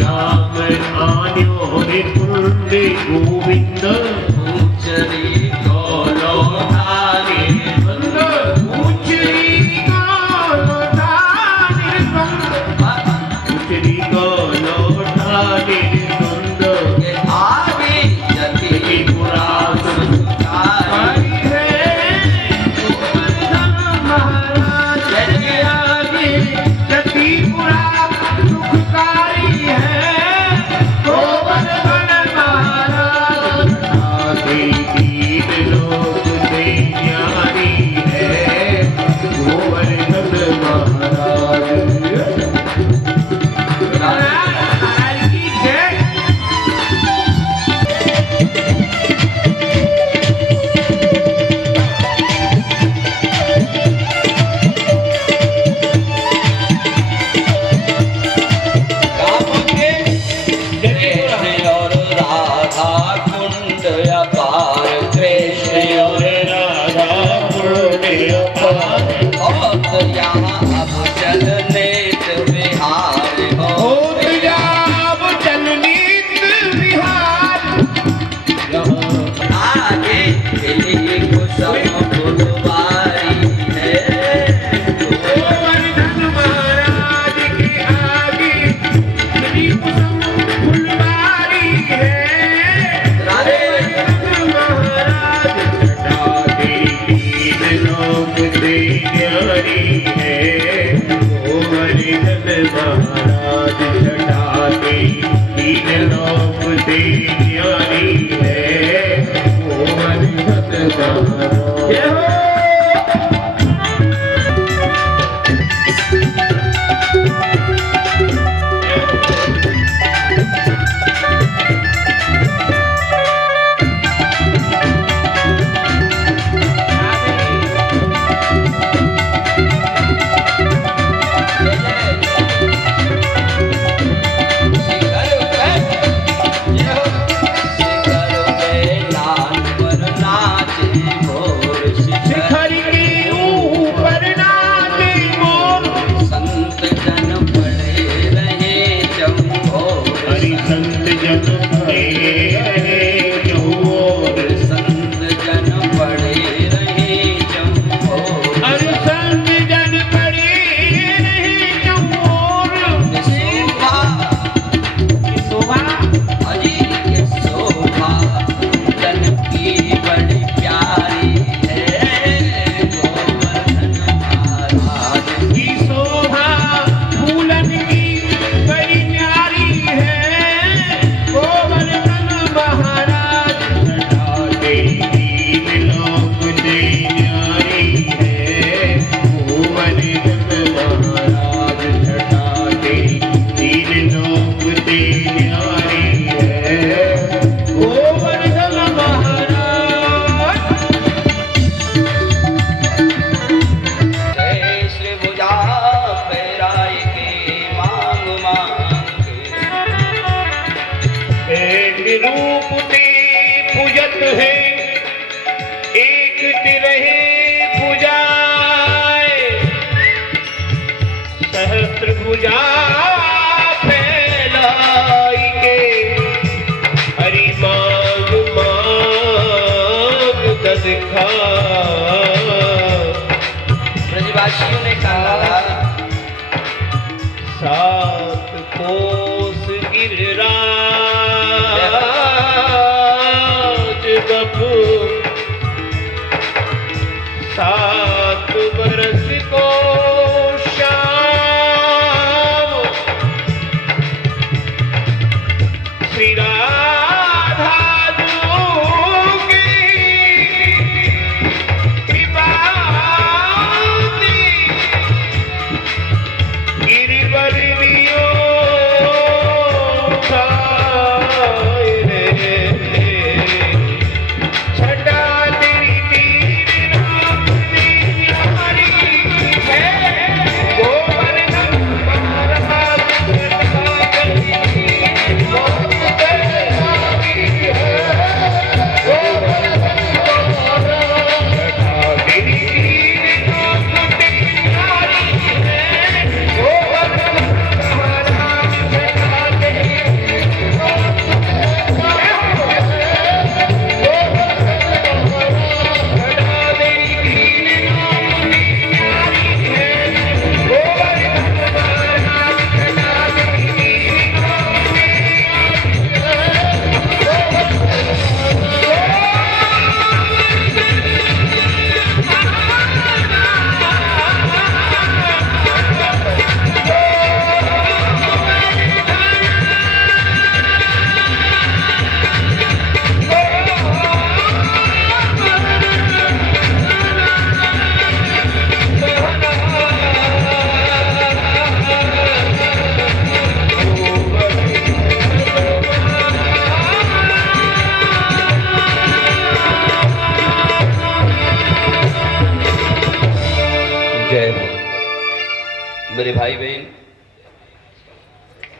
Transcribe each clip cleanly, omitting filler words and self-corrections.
राम आन्यो रे कुंड गोविंद उचरी गोलो धारे बंद उचरी गोलो धारे बंद उचरी गोलो धारे बंद के आगे जति पुराण सुखारी है गोवर्धन महाराज के आगे जति पुराण सुखकारी है गोवर्धन महाराज आगे तीन लोक से न्यारी है गोवर्धन महाराज महाराज की जय राम के कृष्ण और राधा कुंड अपार कृष्ण और राधा पुण्य पार और यहाँ अब चलने विहार हो होत जाव चलनीत विहार आगे खिली कुसुम फुलवारी है गोवर्धन महाराज के आगे खिली कुसुम फुलवारी है गोवर्धन महाराज जटा के तीन लोक से न्यारी है गोवर्धन महाराज जटा के तीन लोक से न्यारी है गोवर्धन महाराज जय हो शिखर के ऊपर नाचे मोर हरि संत जन पड़े रहे चहुओर हरि संत जन पड़े रहे चहुओर शोभा की शोभा फूलन की बड़ी न्यारी है गोवर्धन महाराज जटा के तीन लोक से न्यारी है गोवर्धन महाराज जटा के तीन लोक से न्यारी है गोवर्धन महाराज जय श्री भुजा पैराई के मांग मांग के एक रूप ते पूजत है एक तिरहे पूजाए सहस्त्र भुजा फैलाई के हरि मांग मांग दिखा ब्रजवासियों ने कहा सात कोस गिरिराज बपू सात बरस को श्याम श्री राधा जोगी कृपा गिरिवर दियो छाए रे छटा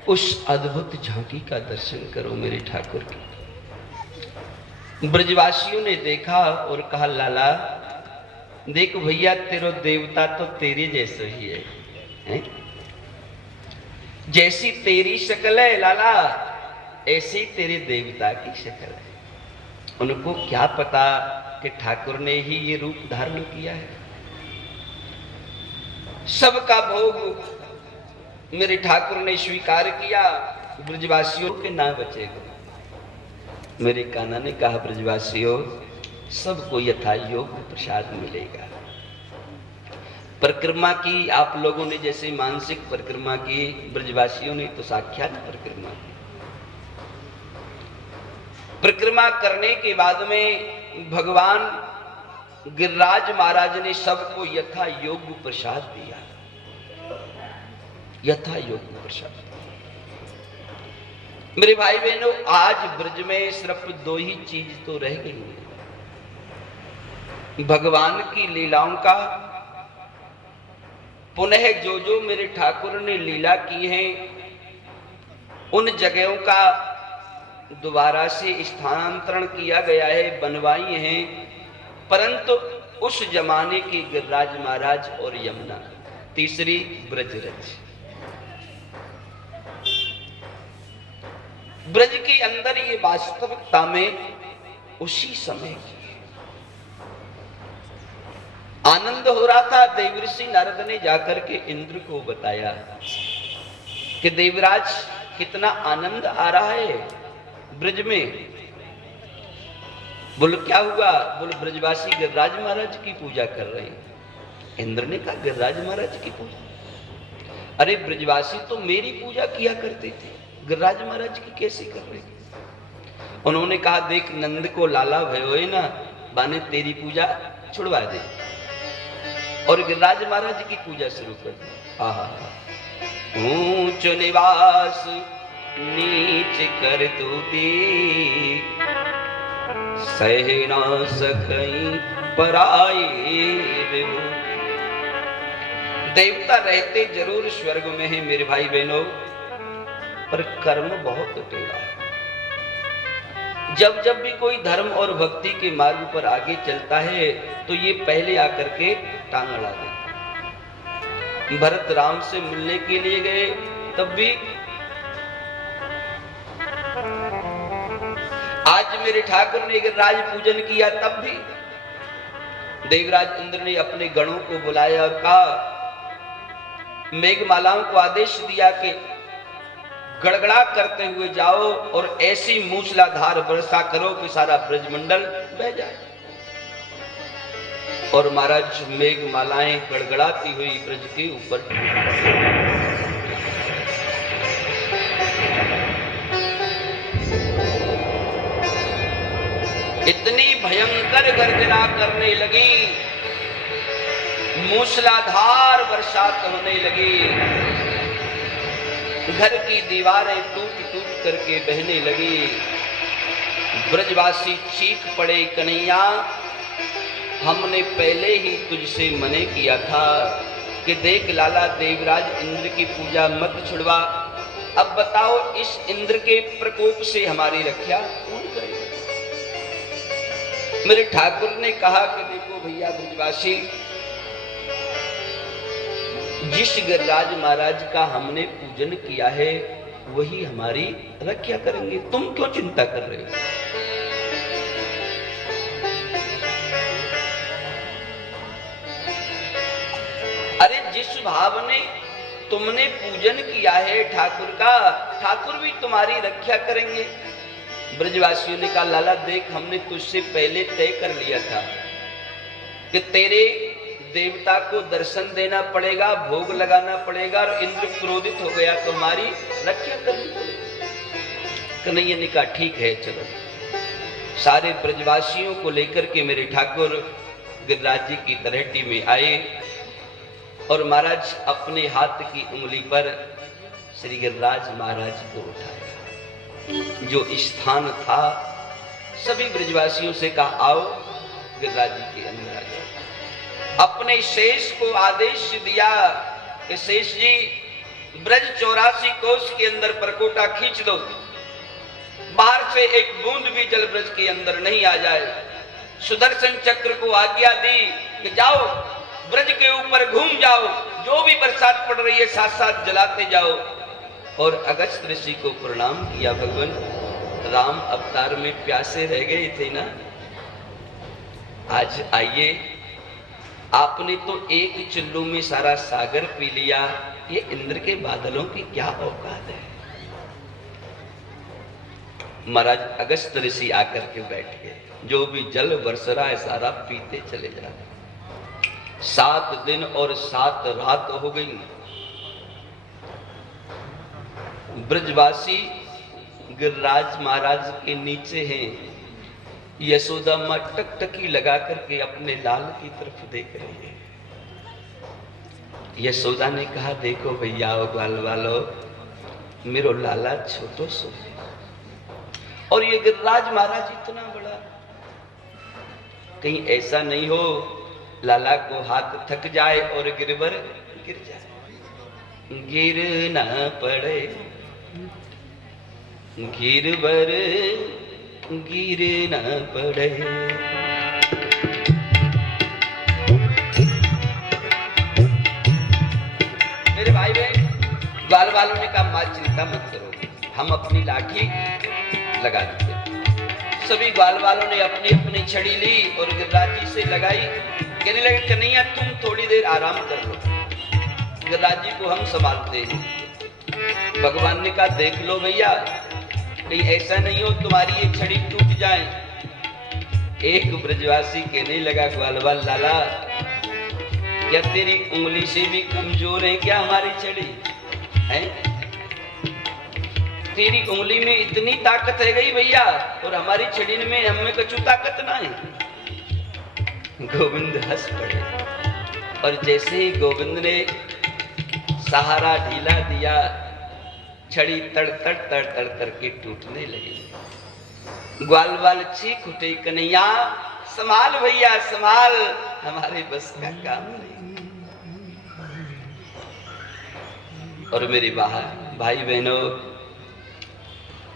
उस अद्भुत झांकी का दर्शन करो मेरे ठाकुर की। ब्रजवासियों ने देखा और कहा लाला देख भैया तेरो देवता तो तेरे जैसे ही है, हैं? जैसी तेरी शक्ल है लाला ऐसी तेरे देवता की शक्ल है। उनको क्या पता कि ठाकुर ने ही ये रूप धारण किया है। सबका भोग मेरे ठाकुर ने स्वीकार किया, ब्रजवासियों के ना बचेगा। मेरे कान्हा ने कहा ब्रजवासियों सबको यथा योग्य प्रसाद मिलेगा। परिक्रमा की आप लोगों ने जैसे मानसिक परिक्रमा की, ब्रजवासियों ने तो साक्षात परिक्रमा की। परिक्रमा करने के बाद में भगवान गिरिराज महाराज ने सबको यथा योग्य प्रसाद दिया, यथा योग्य प्रसाद। मेरे भाई बहनों आज ब्रज में सिर्फ दो ही चीज तो रह गई है, भगवान की लीलाओं का, पुनः जो जो मेरे ठाकुर ने लीला की है उन जगहों का दोबारा से स्थानांतरण किया गया है, बनवाई हैं, परंतु उस जमाने के गिरिराज महाराज और यमुना। तीसरी ब्रजरज, ब्रज के अंदर ये वास्तविकता में उसी समय आनंद हो रहा था। देवऋषि नारद ने जाकर के इंद्र को बताया कि देवराज कितना आनंद आ रहा है ब्रज में। बोल क्या हुआ? बोल ब्रजवासी गिरिराज महाराज की पूजा कर रहे हैं। इंद्र ने कहा गिरिराज महाराज की पूजा? अरे ब्रजवासी तो मेरी पूजा किया करते थे, गिरिराज महाराज की कैसे कर रहे? उन्होंने कहा देख नंद को लाला भयो है ना, बाने तेरी पूजा छुड़वा दे और गिरिराज महाराज की पूजा शुरू कर दे। ऊंच निवास नीच कर तूती, सह ना सकई पराई विभूति। देवता रहते जरूर स्वर्ग में है मेरे भाई बहनों, पर कर्म बहुत टेढ़ा है। जब जब भी कोई धर्म और भक्ति के मार्ग पर आगे चलता है तो ये पहले आकर के टांग अड़ा देता। भरत राम से मिलने के लिए गए तब भी, आज मेरे ठाकुर ने गिरिराज पूजन किया तब भी देवराज इंद्र ने अपने गणों को बुलाया और कहा, मेघमालाओं को आदेश दिया कि गड़गड़ा करते हुए जाओ और ऐसी मूसलाधार वर्षा करो कि सारा ब्रजमंडल बह जाए। और महाराज मेघमालाएं गड़गड़ाती हुई ब्रज के ऊपर इतनी भयंकर गर्जना करने लगी, मूसलाधार बरसात होने लगी, घर की दीवारें टूट टूट करके बहने लगी। ब्रजवासी चीख पड़े, कन्हैया हमने पहले ही तुझसे मने किया था कि देख लाला देवराज इंद्र की पूजा मत छुड़वा। अब बताओ इस इंद्र के प्रकोप से हमारी रक्षा कौन करेगा? मेरे ठाकुर ने कहा कि देखो भैया ब्रजवासी, जिस गिरिराज महाराज का हमने पूजन किया है वही हमारी रक्षा करेंगे, तुम क्यों चिंता कर रहे हो? अरे जिस भाव ने तुमने पूजन किया है ठाकुर का, ठाकुर भी तुम्हारी रक्षा करेंगे। ब्रजवासियों ने कहा लाला देख हमने तुझसे पहले तय कर लिया था कि तेरे देवता को दर्शन देना पड़ेगा, भोग लगाना पड़ेगा, और इंद्र क्रोधित हो गया तो हमारी रक्षा करनी पड़ेगी। कन्हैया ने कहा ठीक है चलो। सारे ब्रजवासियों को लेकर के मेरे ठाकुर गिरिराज जी की तलहटी में आए और महाराज अपने हाथ की उंगली पर श्री गिरिराज महाराज को उठाया। जो स्थान था सभी ब्रजवासियों से कहा आओ गिरिराज जी के अंदर आ जाओ। अपने शेष को आदेश दिया कि शेष जी ब्रज 84 कोस के अंदर परकोटा खींच दो, बाहर से एक बूंद भी जल ब्रज के अंदर नहीं आ जाए। सुदर्शन चक्र को आज्ञा दी कि जाओ ब्रज के ऊपर घूम जाओ, जो भी बरसात पड़ रही है साथ साथ जलाते जाओ। और अगस्त ऋषि को प्रणाम किया, भगवान राम अवतार में प्यासे रह गए थे ना, आज आइए, आपने तो एक चुल्लू में सारा सागर पी लिया, ये इंद्र के बादलों की क्या औकात है। महाराज अगस्त ऋषि आकर के बैठ गए, जो भी जल बरस रहा है सारा पीते चले जा रहे। 7 दिन और 7 रात हो गई। ब्रजवासी गिरिराज महाराज के नीचे हैं। यशोदा मां टकटकी लगा करके अपने लाल की तरफ देख रही है। यशोदा ने कहा, देखो भैया ग्वाल वालो, मेरो लाला छोटो सो है और ये गिरिराज महाराज इतना बड़ा, कहीं ऐसा नहीं हो लाला को हाथ थक जाए और गिरवर गिर जाए। गिर ना पड़े गिरवर गिर ना पड़े। मेरे भाई बहन ग्वाल वालों ने कहा, मां चिंता मत करो, हम अपनी लाठी लगा देते। सभी ग्वाल वालों ने अपनी अपनी छड़ी ली और गिरिराज जी से लगाई। कहने लगे, कन्हैया तुम थोड़ी देर आराम कर लो, गिरिराज जी को हम संभालते हैं। भगवान ने कहा, देख लो भैया, कहीं ऐसा नहीं हो तुम्हारी ये छड़ी टूट जाए। एक ब्रजवासी कहने लगा, ग्वालवाल लाला, क्या तेरी उंगली से भी कमजोर है क्या हमारी छड़ी है? तेरी उंगली में इतनी ताकत है गई भैया, और हमारी छड़ी में हमें कछु ताकत ना है। गोविंद हंस पड़े और जैसे ही गोविंद ने सहारा ढीला दिया, छड़ी तड़ तड़ तड़ तड़ करके टूटने लगी। ग्वाल वाल चीख उठे, कन्हैया संभाल भैया संभाल, हमारे बस का काम नहीं। और मेरे भाई बहनों,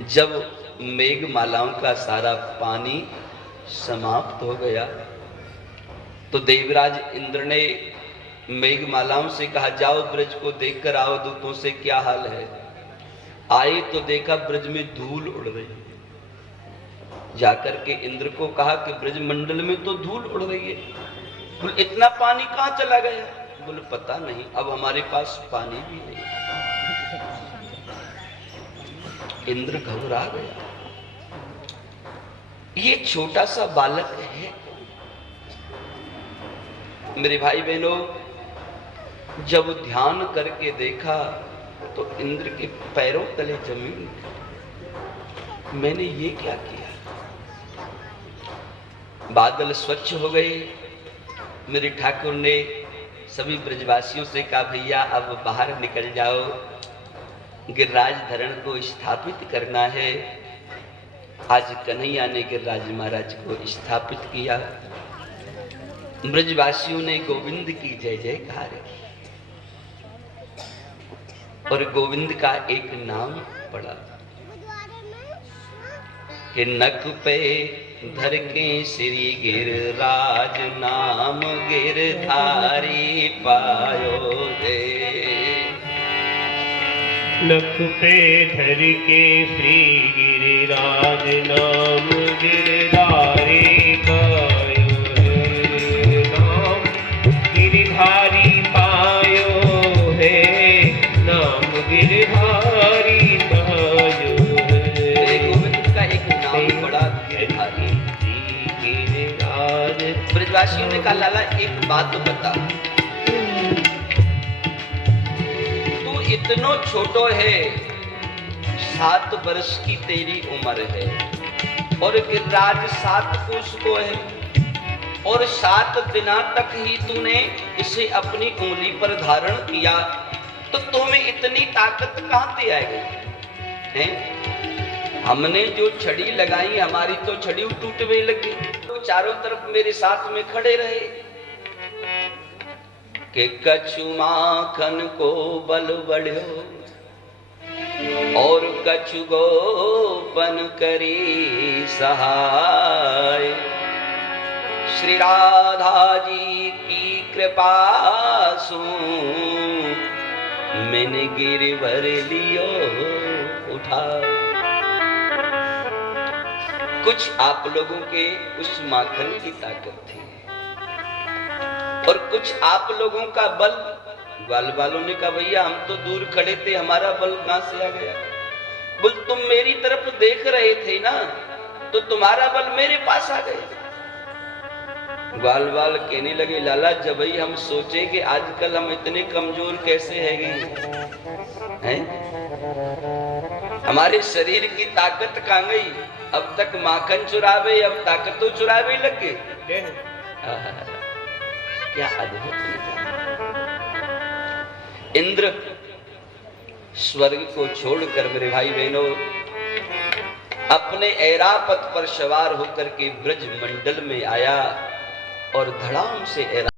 जब मेघ मालाओं का सारा पानी समाप्त हो गया तो देवराज इंद्र ने मेघ मालाओं से कहा, जाओ ब्रज को देखकर आओ, दूतों से क्या हाल है। आए तो देखा ब्रज में धूल उड़ रही है। जाकर के इंद्र को कहा कि ब्रज मंडल में तो धूल उड़ रही है। बोले, इतना पानी कहां चला गया? बोले, पता नहीं, अब हमारे पास पानी भी नहीं। इंद्र घबरा गया, ये छोटा सा बालक है। मेरे भाई बहनों, जब ध्यान करके देखा तो इंद्र के पैरों तले जमीन, मैंने ये क्या किया? बादल स्वच्छ हो गए। मेरे ठाकुर ने सभी ब्रजवासियों से कहा, भैया अब बाहर निकल जाओ, गिरिराज धरण को स्थापित करना है। आज कन्हैया ने गिरिराज महाराज को स्थापित किया। ब्रजवासियों ने गोविंद की जय जयकार की और गोविंद का एक नाम पड़ा कि नक पे धर के श्री गिरिराज, नाम गिरधारी पायो दे। नख पे धर के श्री गिरिराज, नाम गिरधारी पायो है। नाम गिरधारी पायो है, नाम गिरधारी पायो है। गोविंद का एक नाम बड़ा गिरधारी। ब्रजवासियों ने कहा, लाला एक बात बता, इतनो छोटो है, 7 वर्ष की तेरी उम्र है और गिरिराज 7 कोस को है और 7 दिना तक ही तूने इसे अपनी उंगली पर धारण किया, तो तुम्हें इतनी ताकत कहां से आएगी? हमने जो छड़ी लगाई, हमारी तो छड़ी टूटने लगी। तो चारों तरफ मेरे साथ में खड़े रहे, कि कछु माखन को बल बढ़्यो और कछु गोपन करी सहाय। श्री राधा जी की कृपा सु मैंने गिरवर लियो उठा। कुछ आप लोगों के उस माखन की ताकत थी और कुछ आप लोगों का बल। ग्वाल वालों ने कहा भैया हम तो दूर खड़े थे, हमारा बल कहां से आ गया? बोल तुम मेरी तरफ देख रहे थे ना, तो तुम्हारा बल मेरे पास आ गया। ग्वाल वाल कहने लगे लाला जब ही हम सोचे कि आजकल हम इतने कमजोर कैसे हैं? हमारे शरीर की ताकत कहां गई? अब तक माखन चुरावे, अब ताकत तो चुरावे लग गए। क्या अद्भुत इंद्र स्वर्ग को छोड़कर मेरे भाई बहनों अपने ऐरापत पर सवार होकर के ब्रज मंडल में आया और धड़ाम से